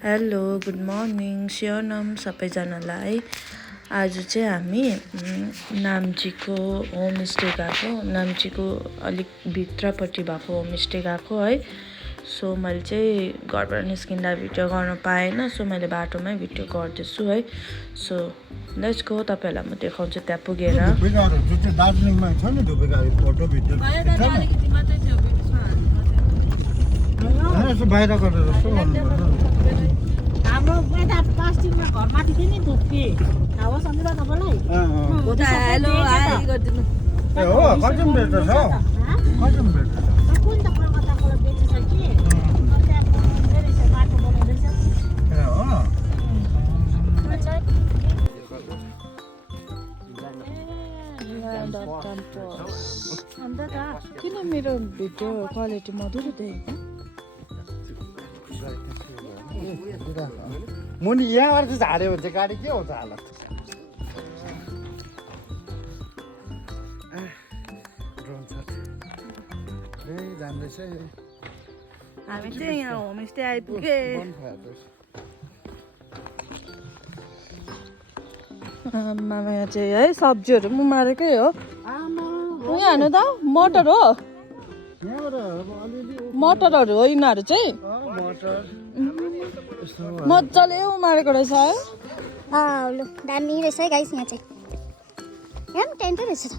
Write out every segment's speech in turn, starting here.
Hello good morning स्योनम सबैजनालाई। आज चाहिँ हामी नाम्चीको होमस्टे गएको, नाम्चीको अलिक भित्रपट्टि भएको होमस्टे गएको है। सो मैले चाहिँ घरबाट निस्किँदा भिडियो गर्न पाएन, सो मैले बाटोमै भिडियो गर्दैछु है। सो लेट्स गो, तपाईँहरूलाई म देखाउँछु त्यहाँ पुगेर। दार्जिलिङमा छ नि धुपेगाडी फोटो भिडियो बाहिर गरेर हाम्रो यता प्लास्टिकमा घरमाथि थियो नि धुप्पी थाहा होस् सन्दिरा तपाईँलाई हेलो हाई गरिदिनु। ए हो कति बेच्छ छ कति बेच्छ कुन त कलकत्ताबाट बेच्छ कि बाटो बनाउँदैछ ए हो अन्त त किन मेरो भिडियो क्वालिटी मधुरो देखेको? मुनि यहाँबाट चाहिँ झाऱ्यो भने चाहिँ गाडी के हुन्छ हालत? ड्रोन छ ए जान्दैछ हामी चाहिँ यहाँ होमस्टे आइपुगे। मामा यहाँ चाहिँ है सब्जीहरू पनि उमारेकै हो। उयो हानु त मटर हो, मटरहरू हो यिनीहरू चाहिँ मजाले उमारेको रहेछ है। लु दामी रहेछ है गाइस। यहाँ चाहिँ यहाँ पनि टेन्टै रहेछ त।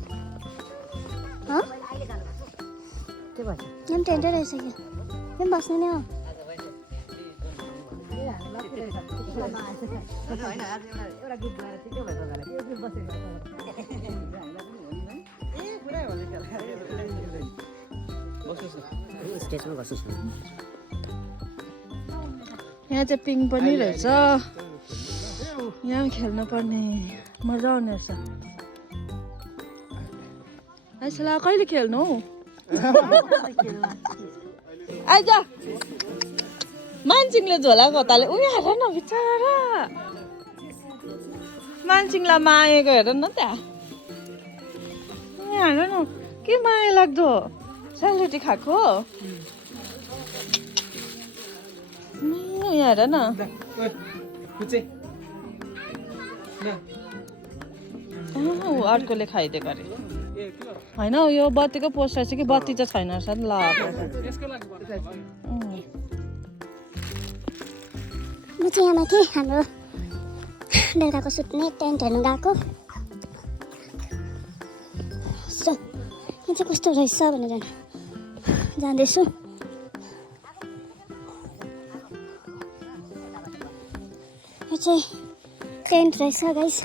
के भन्छ यहाँ पनि टेन्टै रहेछ कि यहाँ पनि बस्नु नि हो। यहाँ चाहिँ पिङ पनि रहेछ, यहाँ खेल्नु पर्ने मजा आउने रहेछ। आइसला कहिले खेल्नु हौ? आइज मान्छिङले झोला घोताले उयो हेर न बिचरा, मान्छिङलाई मागेको हेर न त्यहाँ। हेर न के माया लाग्दो सेलरोटी खाएको। हेर न अर्कोले खाइदिएको अरे होइन। यो बत्तीको पोस्टर छ कि बत्ती चाहिँ छैन रहेछ नि। ल म चाहिँ यहाँ माथि हाम्रो बेलुकाको सुत्ने टेन्ट हेर्नु गएको। सो यहाँ चाहिँ कस्तो रहेछ भनेर जाँदैछु। यो चाहिँ टेन्ट रहेछ गाइस।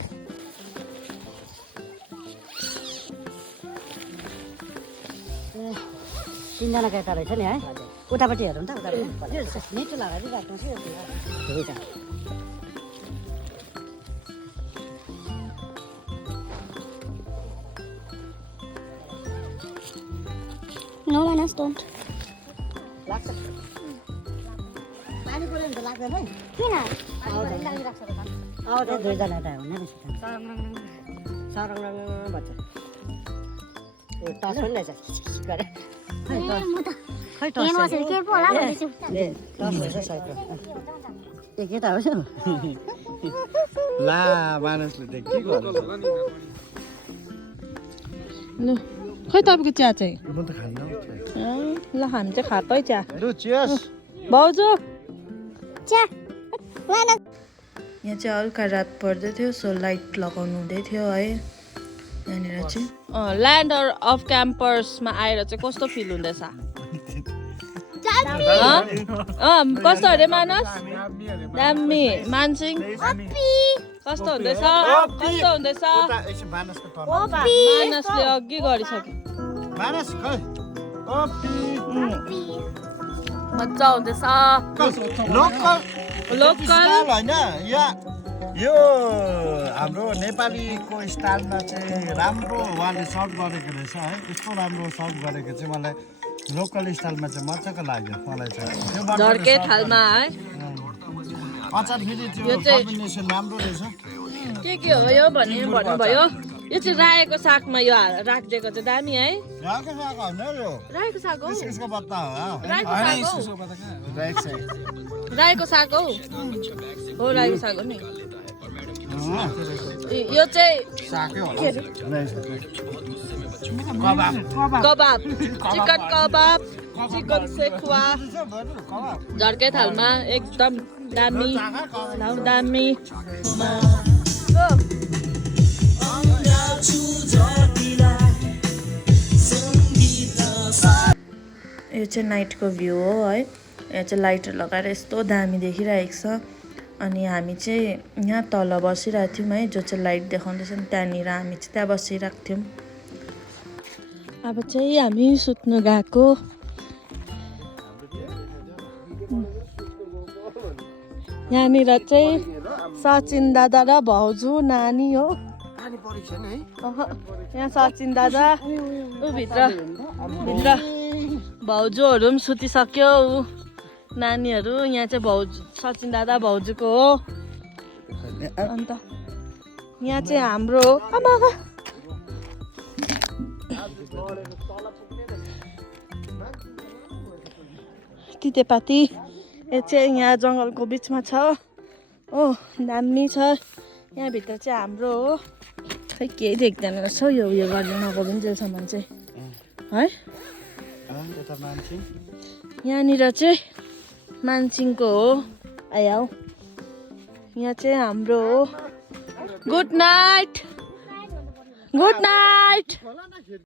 तीनजना केटा रहेछ नि है। उतापट्टि हेरौँ त उतापट्टि नेटो लगाएर राख्नु चाहिँ नो मानस डोन्ट लाग्छ पानी पऱ्यो भने त लाग्दैन है। किन दुईजना यता हुने रहेछ सरङ भन्छ टस पनि रहेछ गरे खै टस के पो होला भन्दैछु। टस रहेछ साइड ए केटा हो ला मानसले त के गर्छ? लु खै तपाईँको चिया चाहिँ? म त खान्न ल हामी चाहिँ खाएकै चिया। लु चियर्स भाउजू च्या मानस यहाँ चाहिँ हल्का रात पर्दै थियो, सो लाइट लगाउनु हुँदै थियो है यहाँनिर चाहिँ। ल्यान्ड अफ क्याम्पर्समा आएर चाहिँ कस्तो फिल हुँदैछ? कस्तो अरे मानस? दामी। मानसिङ कस्तो हुँदैछ? कस्तो हुँदैछ? मानसले अघि गरिसक्यो। मजा आउँदैछ। लोकल होइन यो हाम्रो नेपालीको स्टाइलमा चाहिँ राम्रो उहाँले सर्भ गरेको रहेछ है। यस्तो राम्रो सर्भ गरेको चाहिँ मलाई लोकल स्टाइलमा चाहिँ मजाको लाग्यो मलाई चाहिँ। झर्के थालमा है। अचार फेरि त्यो कम्बिनेसन राम्रो रहेछ। के हो यो भने भन्नुभयो? यो चाहिँ रायोको सागमा यो राखिदिएको चाहिँ दामी है। रायोको साग होइन यो रायोको साग हो। इस्कुसको पत्ता हो। रायोको साग हो। रायोको साग रायोको साग हौ हो रायोको साग हो नि यो चाहिँ साकै होला कबाब चिकन कबाब चिकन सेकुवा झर्के थालमा एकदम दामी दामी यो चाहिँ नाइटको भ्यू हो है यहाँ चाहिँ लाइटहरू लगाएर यस्तो दामी देखिरहेको छ अनि हामी चाहिँ यहाँ तल बसिरहेको थियौँ है जो चाहिँ लाइट देखाउँदैछ नि त्यहाँनिर हामी चाहिँ त्यहाँ बसिरहेको थियौँ अब चाहिँ हामी सुत्नु गएको यहाँनिर चाहिँ सचिन दादा र भाउजू नानी हो यहाँ सचिन दादा ऊ भित्र भाउजूहरू पनि सुतिसक्यो नानीहरू यहाँ चाहिँ भाउजू सचिन दादा भाउजूको हो अन्त यहाँ चाहिँ हाम्रो तितेपाती यो चाहिँ यहाँ जङ्गलको बिचमा छ हो दामी छ यहाँभित्र चाहिँ हाम्रो हो खै केही देख्दैन रहेछ यो उयो गर्नु नगरुन्जेलसम्म चाहिँ है यहाँनिर चाहिँ मानसिङको हो आयो यहाँ चाहिँ हाम्रो हो गुड नाइट